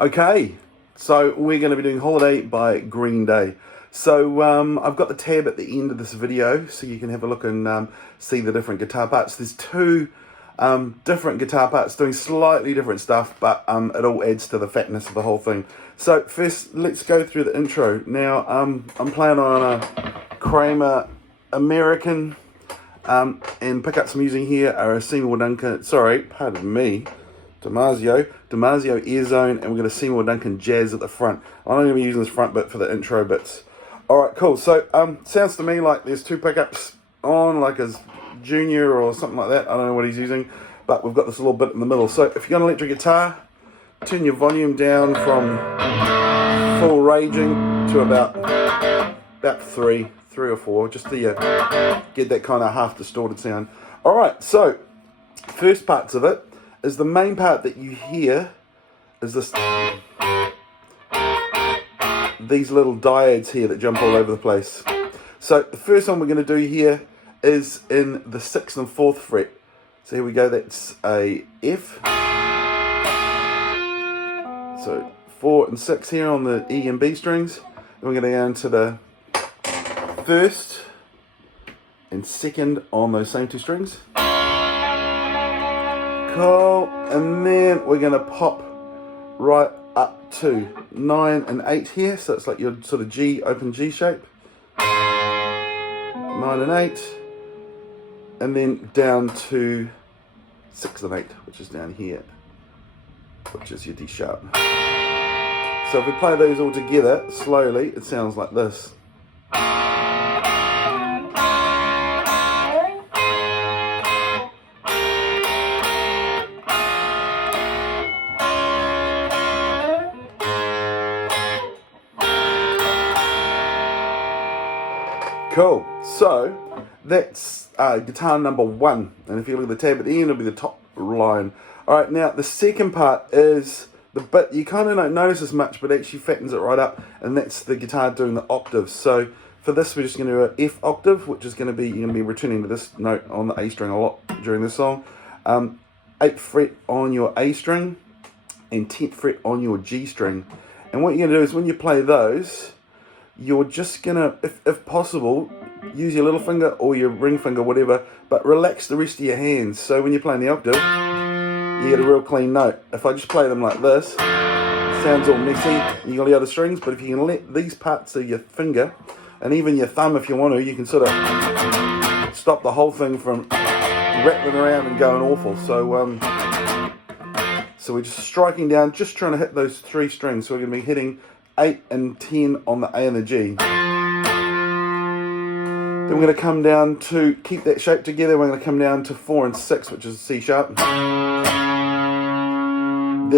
Okay, so we're going to be doing Holiday by Green Day. So I've got the tab at the end of this video so you can have a look and see the different guitar parts. There's two different guitar parts doing slightly different stuff, but it all adds to the fatness of the whole thing. So first, let's go through the intro. Now, I'm playing on a Kramer American, and pickups I'm using here are a Seymour Duncan, DiMarzio Air Zone, and we've got a Seymour Duncan Jazz at the front. I'm only going to be using this front bit for the intro bits. Alright, cool. So, sounds to me like there's two pickups on, like a Junior or something like that. I don't know what he's using, but we've got this little bit in the middle. So, if you've got an electric guitar, turn your volume down from full raging to about three or four, just to get that kind of half distorted sound. Alright, so, first parts of it is the main part that you hear is this, these little diodes here that jump all over the place. So the first one we're going to do here is in the 6th and 4th fret. So here we go, that's a F. So 4 and 6 here on the E and B strings. Then we're going to go into the 1st and 2nd on those same two strings. Cool, and then we're going to pop right up to 9 and 8 here, so it's like your sort of G, open G shape. 9 and 8, and then down to 6 and 8, which is down here, which is your D sharp. So if we play those all together slowly, it sounds like this. Cool, so that's guitar number 1, and if you look at the tab at the end, it'll be the top line. Alright, now the second part is the bit you kind of don't notice as much, but actually fattens it right up, and that's the guitar doing the octaves. So for this, we're just going to do an F octave, which is going to be, you're going to be returning to this note on the A string a lot during this song. 8th fret on your A string, and 10th fret on your G string. And what you're going to do is when you play those, you're just going to, if possible, use your little finger or your ring finger, whatever, but relax the rest of your hands. So when you're playing the octave, you get a real clean note. If I just play them like this, it sounds all messy, and you got the other strings, but if you can let these parts of your finger, and even your thumb if you want to, you can sort of stop the whole thing from rattling around and going awful. So, so we're just striking down, just trying to hit those 3 strings. So we're going to be hitting 8 and 10 on the A and the G. Then we're going to come down to, keep that shape together, we're going to come down to 4 and 6, which is C sharp. Then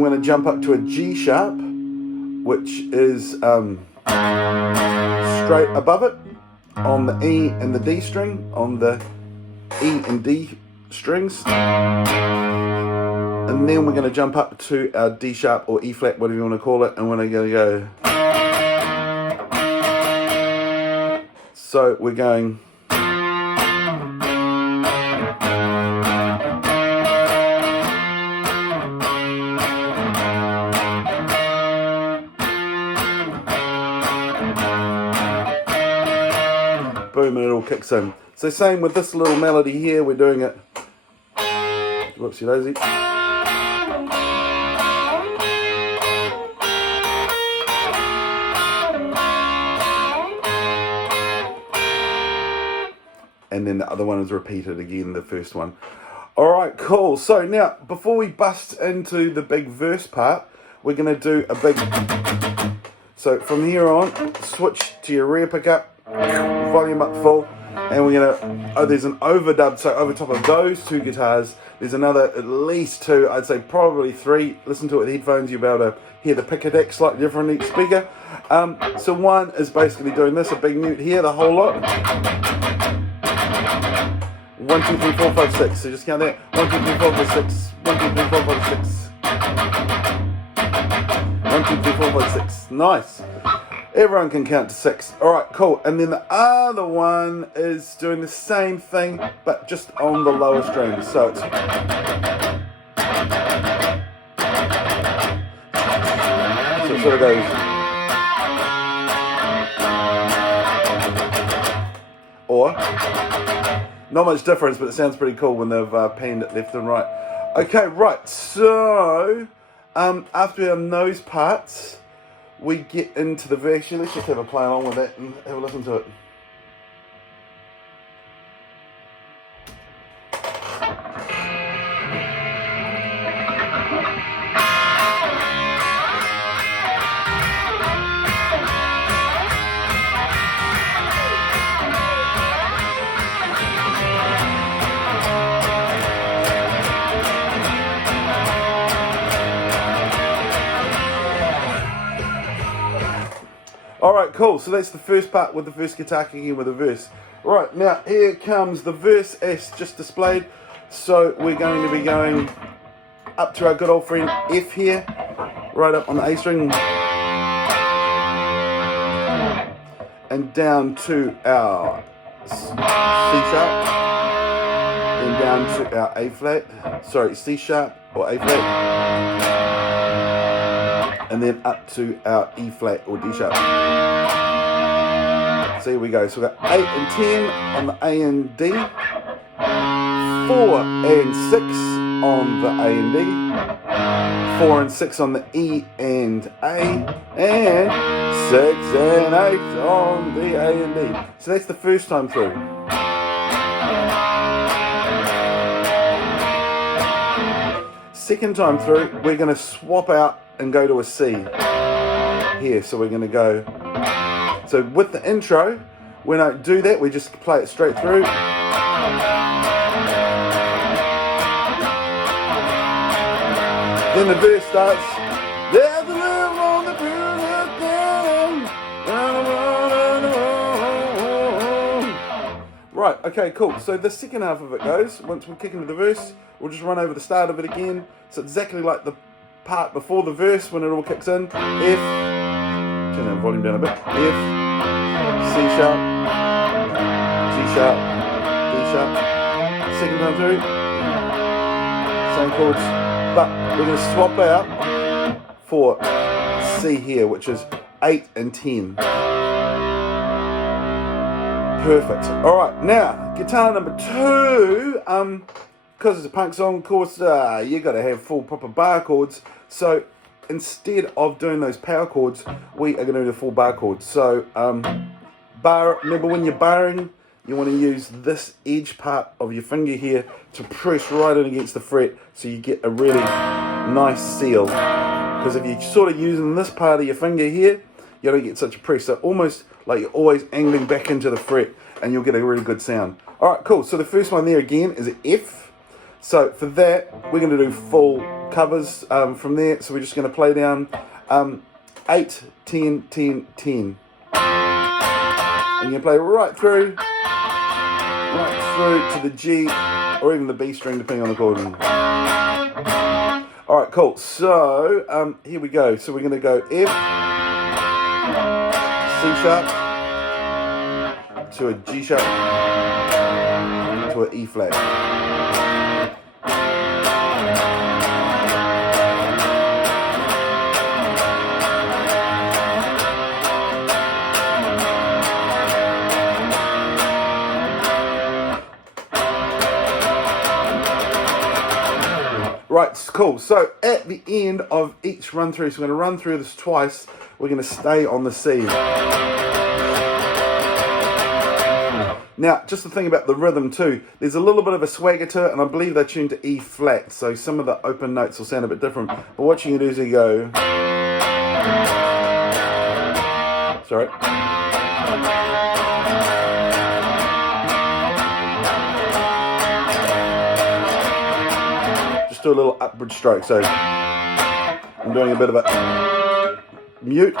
we're going to jump up to a G sharp, which is straight above it on the E and the D string, on the E and D strings. And then we're going to jump up to our D sharp or E flat, whatever you want to call it, and we're going to go. So we're going. Boom, and it all kicks in. So same with this little melody here, we're doing it. Whoopsie daisy. And then the other one is repeated again, the first one. Alright, cool. So now, before we bust into the big verse part, we're going to do a big... So from here on, switch to your rear pickup, volume up full, and we're going to... there's an overdub, so over top of those 2 guitars, there's another at least 2, I'd say probably 3. Listen to it with headphones, you'll be able to hear the picker deck slightly different in each speaker. So one is basically doing this, a big mute here, the whole lot. 1, 2, 3, 4, 5, 6. So just count that. 1, 2, 3, 4, 5, 6. 1, 2, 3, 4, 5, 6. 1, 2, 3, 4, 5, 6. Nice. Everyone can count to 6. Alright, cool. And then the other one is doing the same thing, but just on the lower strings. So it's... So it sort of goes. Or, not much difference, but it sounds pretty cool when they've panned it left and right. Okay, right, so after we've done those parts, we get into the verse. Let's just have a play along with that and have a listen to it. Alright, cool. So that's the first part with the first guitar kicking with a verse. Right, now here comes the verse as just displayed. So we're going to be going up to our good old friend F here, right up on the A string, and down to our C sharp, then down to our A flat, sorry, C sharp or A flat, and then up to our E flat or D sharp. So here we go. So we've got 8 and 10 on the A and D, 4 and 6 on the A and D, 4 and 6 on the E and A, and 6 and 8 on the A and D. So that's the first time through. Second time through, we're going to swap out and go to a C here. So we're going to go, so with the intro, we don't do that, we just play it straight through. Then the verse starts. There's a little on the right, okay, cool. So the second half of it goes, once we kick into the verse, we'll just run over the start of it again. So exactly like the part before the verse when it all kicks in. F, turn the volume down a bit. F, C sharp, G sharp, D sharp. Second time through, same chords, but we're going to swap out for C here, which is 8 and 10. Perfect. All right, now guitar number 2. Because it's a punk song, of course, you got to have full proper bar chords. So instead of doing those power chords, we are going to do the full bar chords. So bar. Remember when you're barring, you want to use this edge part of your finger here to press right in against the fret, so you get a really nice seal. Because if you're sort of using this part of your finger here, you don't get such a press. So almost like you're always angling back into the fret, and you'll get a really good sound. All right, cool. So the first one there again is an F. So for that, we're going to do full covers from there. So we're just going to play down 8, 10, 10, 10. And you play right through to the G or even the B string, depending on the chord. All right, cool. So here we go. So we're going to go F, C sharp, to a G sharp, to an E flat. Right, cool. So at the end of each run through, so we're going to run through this twice, we're going to stay on the C. Now, just the thing about the rhythm too, there's a little bit of a swagger to it, and I believe they're tuned to E flat, so some of the open notes will sound a bit different. But what you can do is you go... Sorry. Do a little upward stroke. So I'm doing a bit of a mute, a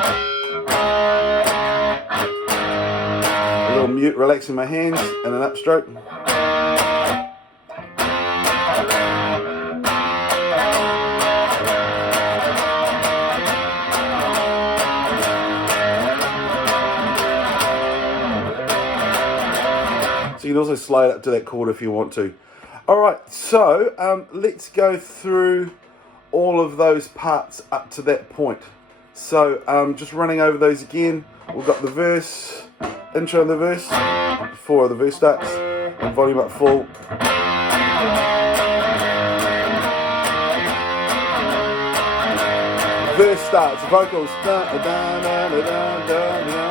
little mute, relaxing my hands, and an upstroke. So you can also slide up to that chord if you want to. Alright, so let's go through all of those parts up to that point. So just running over those again. We've got the verse, intro of the verse, before the verse starts, and volume up full. Verse starts, vocals. Da, da, da, da, da, da, da, da.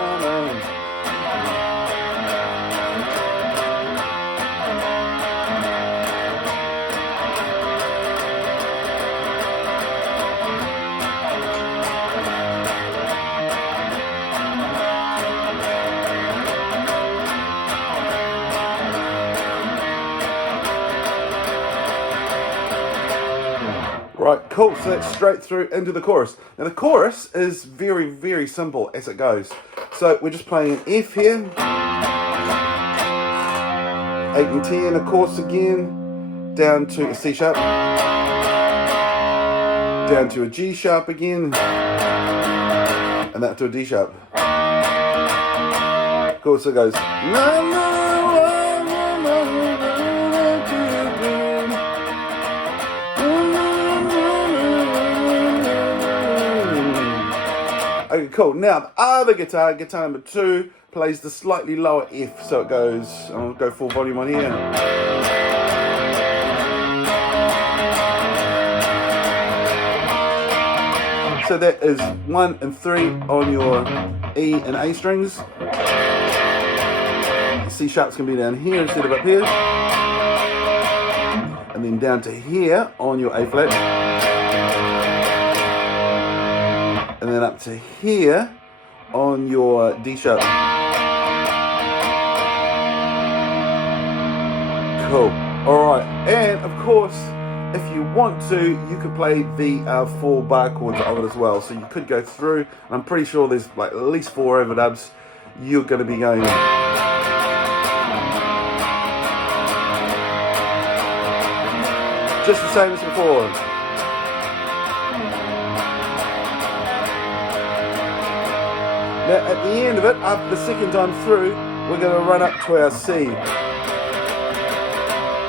Right, cool, so that's straight through into the chorus. Now the chorus is very, very simple as it goes. So we're just playing an F here. 8 and 10, of course, again. Down to a C sharp. Down to a G sharp again. And that to a D sharp. Of course it goes. Okay, cool. Now the other guitar number 2, plays the slightly lower F, so it goes. I'll go full volume on here. So that is 1 and 3 on your E and A strings. C sharp's gonna be down here instead of up here, and then down to here on your A flat. And then up to here on your D sharp. Cool. Alright, and of course, if you want to, you could play the 4 bar chords of it as well. So you could go through, and I'm pretty sure there's like at least 4 overdubs you're going to be going on. Just the same as before. Now at the end of it, after the second time through, we're going to run up to our C.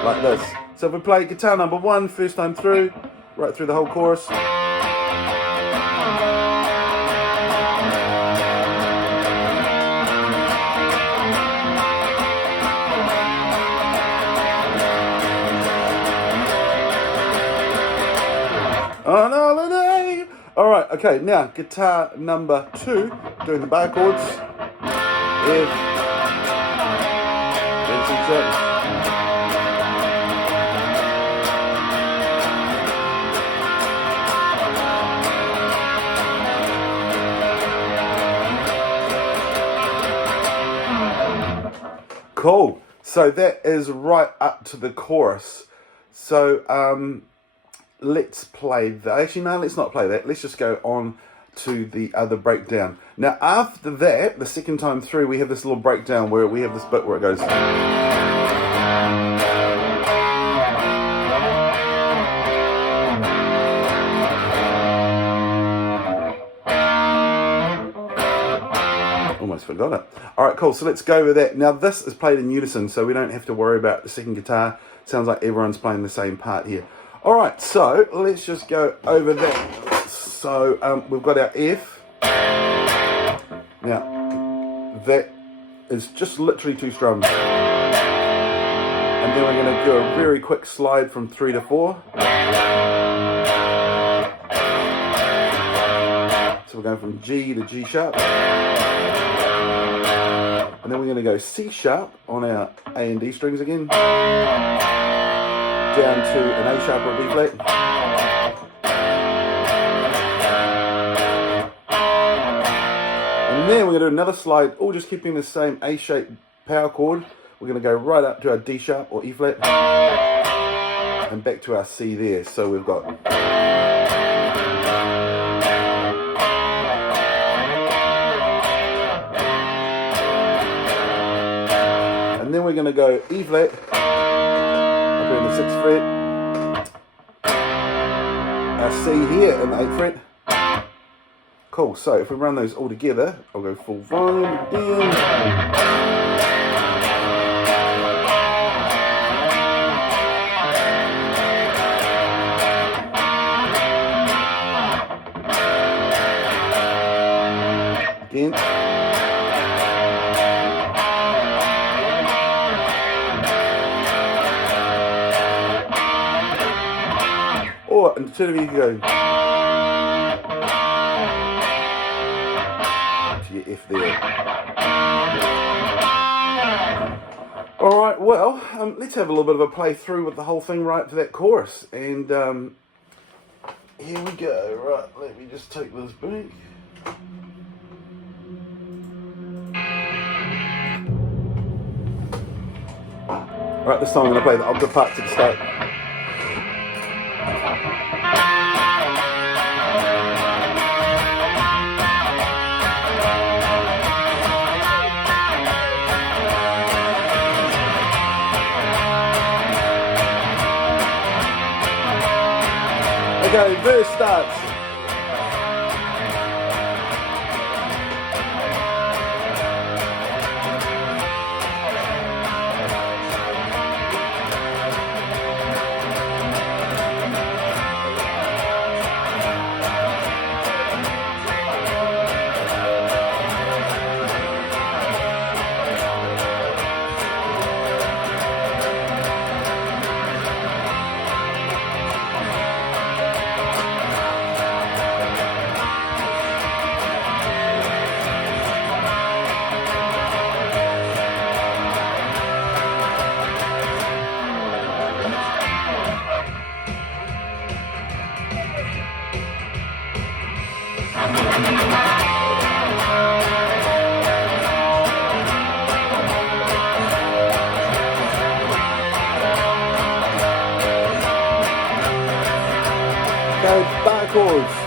Like this. So if we play guitar number 1, first time through, right through the whole chorus. On holiday! Alright, okay, now guitar number 2, doing the bar chords. F, then C sharp. Cool. So that is right up to the chorus. So let's play that. Actually, no, let's not play that. Let's just go on to the other breakdown. Now, after that, the second time through, we have this little breakdown where we have this bit where it goes. Almost forgot it. Alright, cool. So let's go over that. Now, this is played in unison, so we don't have to worry about the second guitar. Sounds like everyone's playing the same part here. Alright, so let's just go over that. So we've got our F. Now, that is just literally 2 strums. And then we're going to do a very quick slide from 3 to 4. So we're going from G to G sharp. And then we're going to go C sharp on our A and D strings again. Down to an A sharp or a B flat. And then we're going to do another slide, all just keeping the same A-shaped power chord. We're going to go right up to our D sharp or E flat. And back to our C there. So we've got... And then we're going to go E flat, up here in the 6th fret, our C here in the 8th fret. Cool, so if we run those all together, I'll go full volume again. Or instead of you go to your F there. Alright, well, let's have a little bit of a play through with the whole thing right to that chorus. And here we go. Right, let me just take this back. Right, this time I'm going to play the octave part to the start. Okay, verse starts. Go bar chords.